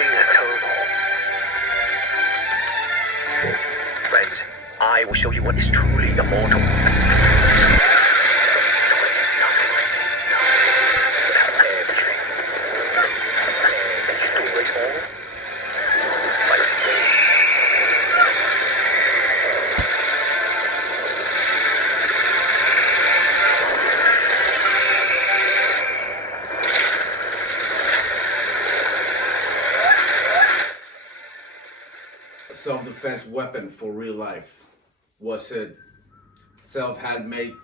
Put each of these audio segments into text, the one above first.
pushing a turbo. Friends, I will show you what is truly immortal. Because there's nothing without everything. Everything is all. Like a self-defense weapon for real life. Was it self-handmade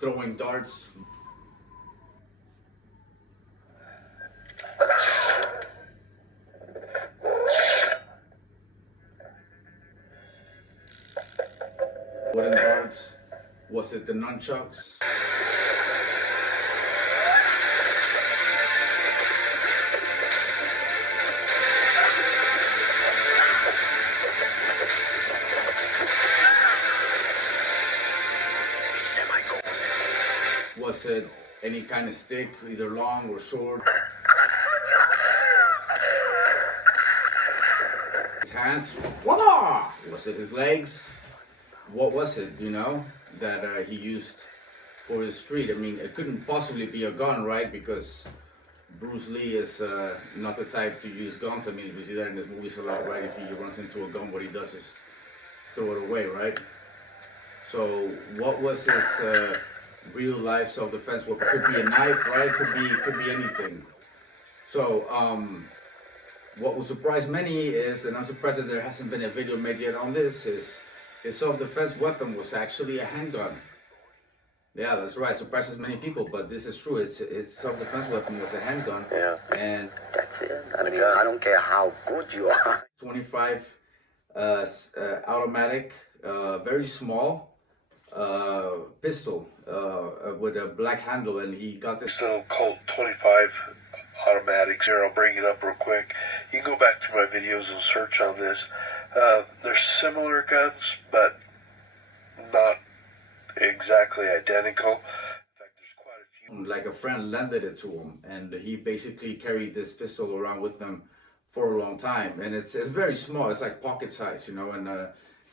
throwing darts? Wooden darts? Was it the nunchucks? Was it any kind of stick, either long or short? His hands? Voila! Was it his legs? What was it, you know, that he used for his street? I mean, it couldn't possibly be a gun, right? Because Bruce Lee is not the type to use guns. I mean, we see that in his movies a lot, right? If he runs into a gun, what he does is throw it away, right? So what was his real life self-defense weapon? Could be a knife, right? Could be anything. So what will surprise many is, and I'm surprised that there hasn't been a video made yet on this, is his self-defense weapon was actually a handgun. Yeah, that's right. Surprises many people, but this is true. His self-defense weapon was a handgun. Yeah. And that's it. I mean, I don't care how good you are. 25 automatic, very small pistol with a black handle, and he got this little Colt 25 automatics here. I'll bring it up real quick. You can go back to my videos and search on this. They're similar guns, but not exactly identical. In fact, there's quite a few. Like a friend lended it to him, and he basically carried this pistol around with him for a long time, and it's very small. It's like pocket size, you know. And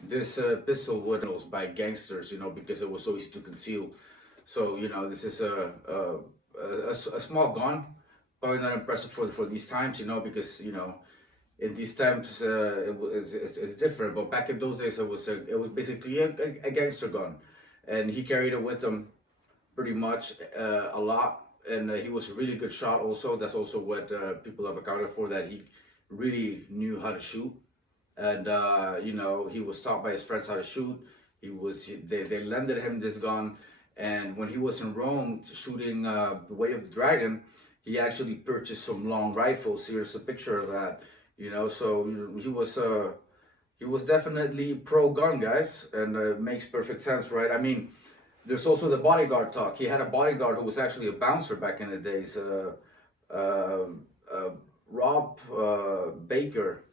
this pistol was used by gangsters, you know, because it was so easy to conceal. So, you know, this is a small gun, probably not impressive for these times, you know, because, you know, in these times it's different. But back in those days, it was basically a gangster gun, and he carried it with him pretty much a lot. And he was a really good shot. Also, that's also what people have accounted for, that he really knew how to shoot. And you know, he was taught by his friends how to shoot. They lended him this gun, and when he was in Rome shooting The Way of the Dragon, he actually purchased some long rifles. Here's a picture of that, you know. So he was definitely pro-gun, guys, and it makes perfect sense, right? I mean, there's also the bodyguard talk. He had a bodyguard who was actually a bouncer back in the days. Rob Baker.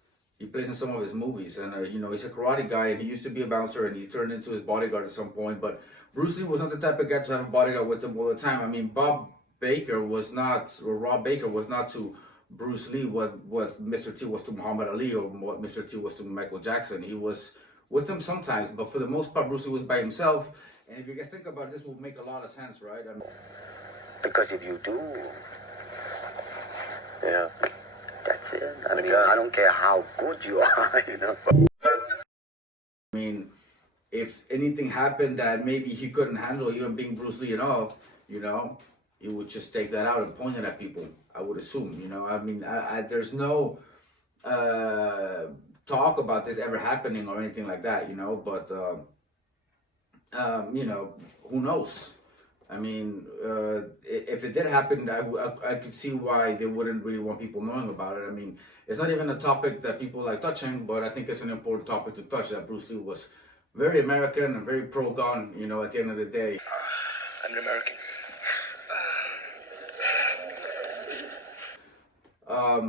He plays in some of his movies, and you know, he's a karate guy, and he used to be a bouncer, and he turned into his bodyguard at some point. But Bruce Lee was not the type of guy to have a bodyguard with him all the time. I mean, Rob Baker was not to Bruce Lee what Mr. T was to Muhammad Ali, or what Mr. T was to Michael Jackson. He was with him sometimes, but for the most part, Bruce Lee was by himself. And if you guys think about it, this will make a lot of sense, right? I mean, because if you do, yeah, that's it. I mean, I don't care how good you are, you know. I mean, if anything happened that maybe he couldn't handle, even being Bruce Lee and all, you know, he would just take that out and point it at people, I would assume, you know. I mean, there's no talk about this ever happening or anything like that, you know, but, you know, who knows? I mean, if it did happen, I could see why they wouldn't really want people knowing about it. I mean, it's not even a topic that people like touching, but I think it's an important topic to touch, that Bruce Lee was very American and very pro-gun, you know, at the end of the day. I'm an American.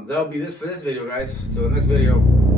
That'll be it for this video, guys. Till the next video.